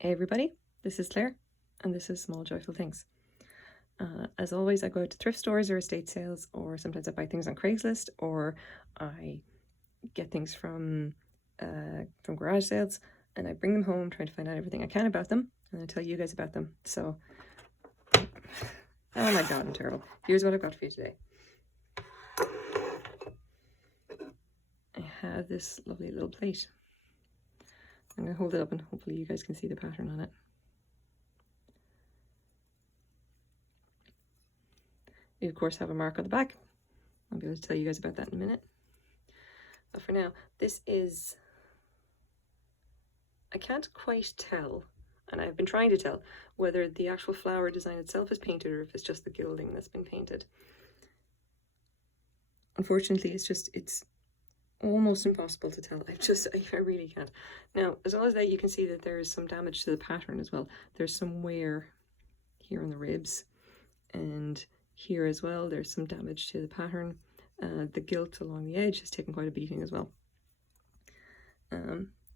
Hey everybody, this is Claire, and this is Small Joyful Things. As always, I go out to thrift stores or estate sales, or sometimes I buy things on Craigslist, or I get things from garage sales, and I bring them home, trying to find out everything I can about them, and I tell you guys about them. So, oh my god, I'm terrible. Here's what I've got for you today. I have this lovely little plate. I'm going to hold it up and hopefully you guys can see the pattern on it. You of course have a mark on the back. I'll be able to tell you guys about that in a minute. But for now, this is, I can't quite tell, and I've been trying to tell, whether the actual flower design itself is painted or if it's just the gilding that's been painted. Unfortunately, it's almost impossible to tell. I really can't. Now, as well as that, you can see that there is some damage to the pattern as well. There's some wear here on the ribs, and here as well, there's some damage to the pattern. The gilt along the edge has taken quite a beating as well.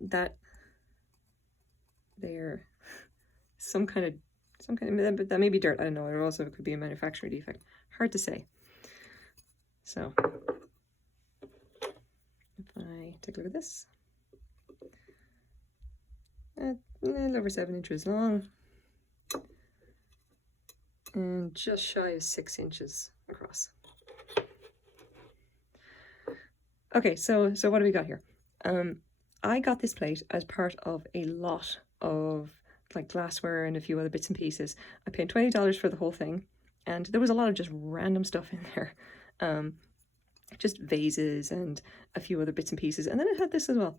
That there, some kind of, that may be dirt, I don't know. It also could be a manufacturing defect. Hard to say. So, if I take a look at this, a little over 7 inches long, and just shy of 6 inches across. Okay, so what do we got here? I got this plate as part of a lot of like glassware and a few other bits and pieces. I paid $20 for the whole thing, and there was a lot of just random stuff in there. Just vases and a few other bits and pieces, and then it had this as well.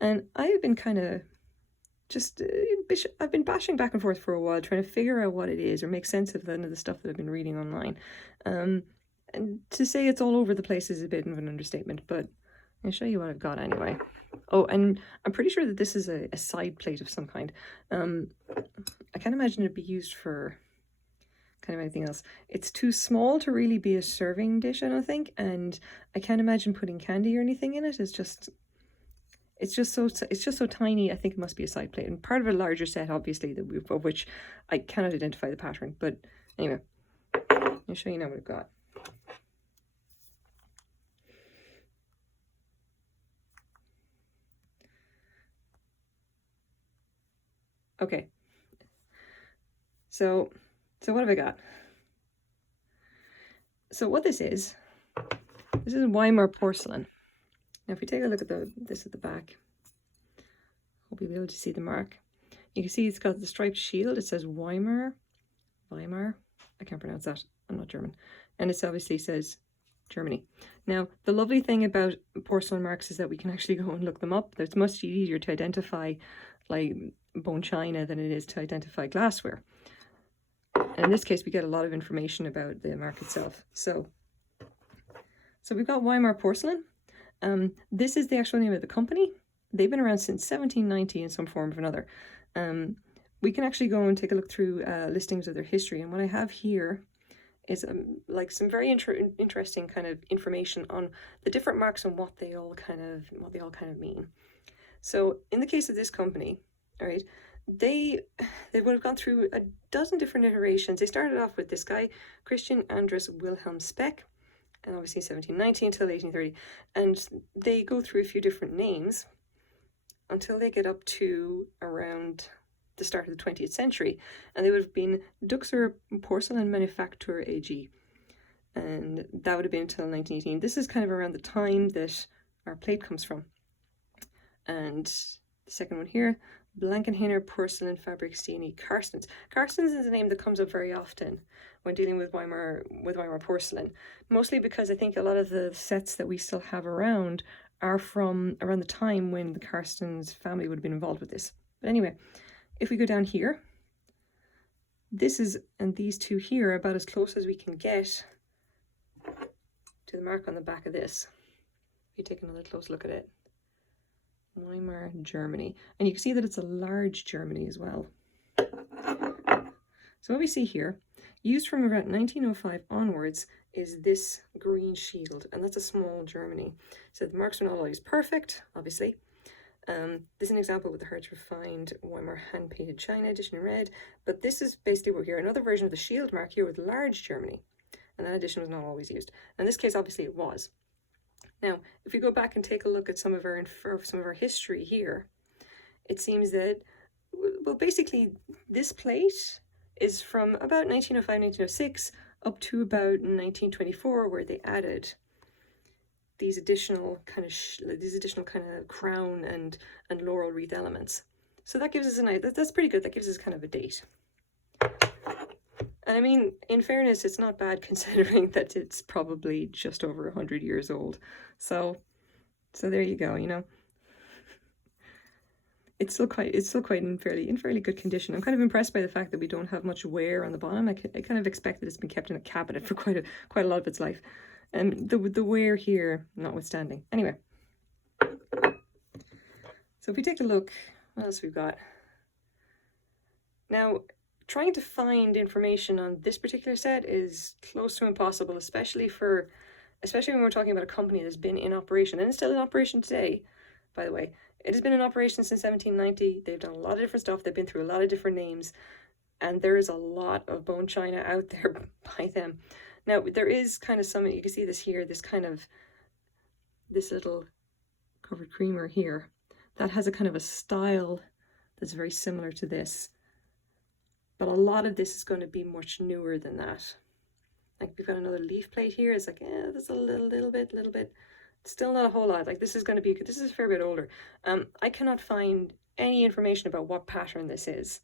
And I've been kind of I've been bashing back and forth for a while, trying to figure out what it is or make sense of the stuff that I've been reading online. And to say it's all over the place is a bit of an understatement, but I'll show you what I've got anyway. Oh, and I'm pretty sure that this is a side plate of some kind. I can't imagine it'd be used for kind of anything else. It's too small to really be a serving dish, I don't think, and I can't imagine putting candy or anything in it. It's just so tiny. I think it must be a side plate and part of a larger set, obviously, of which I cannot identify the pattern. But anyway, I'll show you now what I've got. Okay, so what have I got? So what this is Weimar porcelain. Now if we take a look at this at the back, hope you'll be able to see the mark. You can see it's got the striped shield. It says Weimar. I can't pronounce that. I'm not German. And it obviously says Germany. Now, the lovely thing about porcelain marks is that we can actually go and look them up. It's much easier to identify like bone china than it is to identify glassware. And in this case, we get a lot of information about the mark itself. So we've got Weimar Porcelain. This is the actual name of the company. They've been around since 1790 in some form or another. We can actually go and take a look through listings of their history. And what I have here is like some very interesting kind of information on the different marks and what they all kind of mean. So in the case of this company, all right, they would have gone through a dozen different iterations. They started off with this guy, Christian Andres Wilhelm Speck, and obviously 1790 until 1830, and they go through a few different names until they get up to around the start of the 20th century, and they would have been Duxer Porcelain Manufaktur AG, and that would have been until 1918. This is kind of around the time that our plate comes from. And the second one here, Blankenhiner Porcelain Fabrik Stieni Karstens. Karstens is a name that comes up very often when dealing with Weimar porcelain, mostly because I think a lot of the sets that we still have around are from around the time when the Karstens family would have been involved with this. But anyway, if we go down here, this is, and these two here are about as close as we can get to the mark on the back of this. If you take another close look at it, Weimar, Germany. And you can see that it's a large Germany as well. So what we see here, used from around 1905 onwards, is this green shield, and that's a small Germany. So the marks are not always perfect, obviously, This is an example with the Hertz Refined Weimar hand-painted china edition in red, but this is basically what here, another version of the shield mark here with large Germany, and that edition was not always used. In this case, obviously it was. Now, if you go back and take a look at some of our history here, it seems that, well, basically this plate is from about 1905, 1906 up to about 1924, where they added these additional kind of crown and laurel wreath elements. So that gives us an idea. That's pretty good. That gives us kind of a date. And I mean, in fairness, it's not bad considering that it's probably just over 100 years old. So there you go. You know, it's still quite in fairly good condition. I'm kind of impressed by the fact that we don't have much wear on the bottom. I kind of expect that it's been kept in a cabinet for quite a lot of its life. And the wear here notwithstanding. Anyway, so if we take a look, what else we've got? Now, trying to find information on this particular set is close to impossible, especially when we're talking about a company that's been in operation, and it's still in operation today, by the way. It has been in operation since 1790. They've done a lot of different stuff. They've been through a lot of different names, and there is a lot of bone china out there by them. Now, there is kind of some, you can see this here, this little covered creamer here, that has a kind of a style that's very similar to this. But a lot of this is going to be much newer than that. Like, we've got another leaf plate here. It's like, there's a little bit. Still not a whole lot. Like, this is a fair bit older. I cannot find any information about what pattern this is,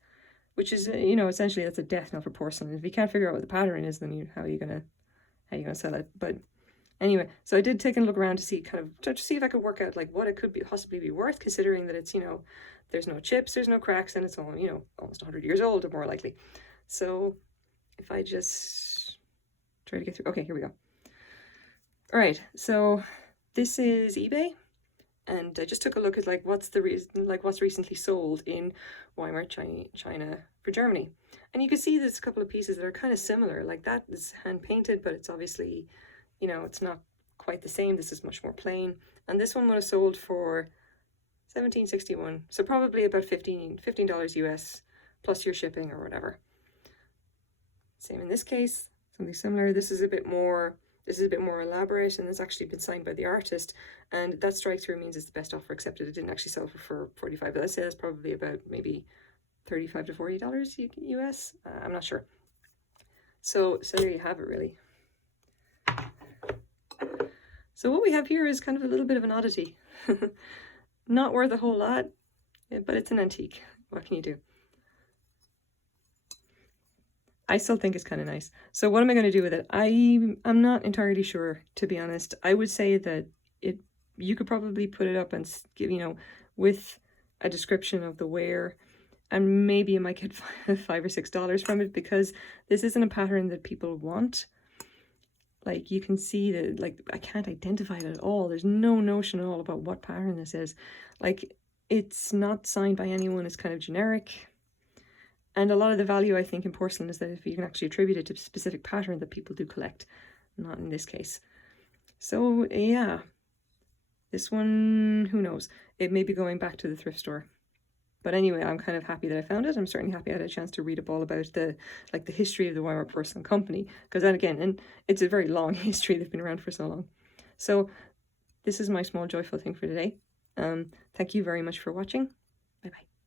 which is, you know, essentially that's a death knell for porcelain. If you can't figure out what the pattern is, then how are you gonna sell it? But anyway, so I did take a look around to see if I could work out like what it could possibly be worth, considering that it's, you know, there's no chips, there's no cracks, and it's all, you know, almost 100 years old or more likely. So if I just try to get through, okay, here we go. All right, so this is eBay, and I just took a look at like what's recently sold in Weimar China for Germany, and you can see there's a couple of pieces that are kind of similar. Like that is hand painted, but it's obviously, you know, it's not quite the same. This is much more plain, and this one would have sold for $17.61, so probably about $15 US plus your shipping or whatever. Same in this case, something similar. This is a bit more elaborate, and it's actually been signed by the artist, and that strike through means it's the best offer accepted. It didn't actually sell for $45, but I'd say that's probably about maybe $35 to $40 US. I'm not sure. So there you have it, really. So what we have here is kind of a little bit of an oddity. Not worth a whole lot, but it's an antique. What can you do? I still think it's kind of nice. So what am I going to do with it? I'm not entirely sure, to be honest. I would say that you could probably put it up and give, you know, with a description of the wear, and maybe you might get $5 or $6 from it, because this isn't a pattern that people want. Like, you can see that, like, I can't identify it at all. There's no notion at all about what pattern this is. Like, it's not signed by anyone. It's kind of generic. And a lot of the value, I think, in porcelain is that if you can actually attribute it to a specific pattern that people do collect. Not in this case. So, yeah. This one, who knows? It may be going back to the thrift store. But anyway, I'm kind of happy that I found it. I'm certainly happy I had a chance to read up all about the history of the Weimar Porcelain Company. Because then again, and it's a very long history. They've been around for so long. So this is my small joyful thing for today. Thank you very much for watching. Bye-bye.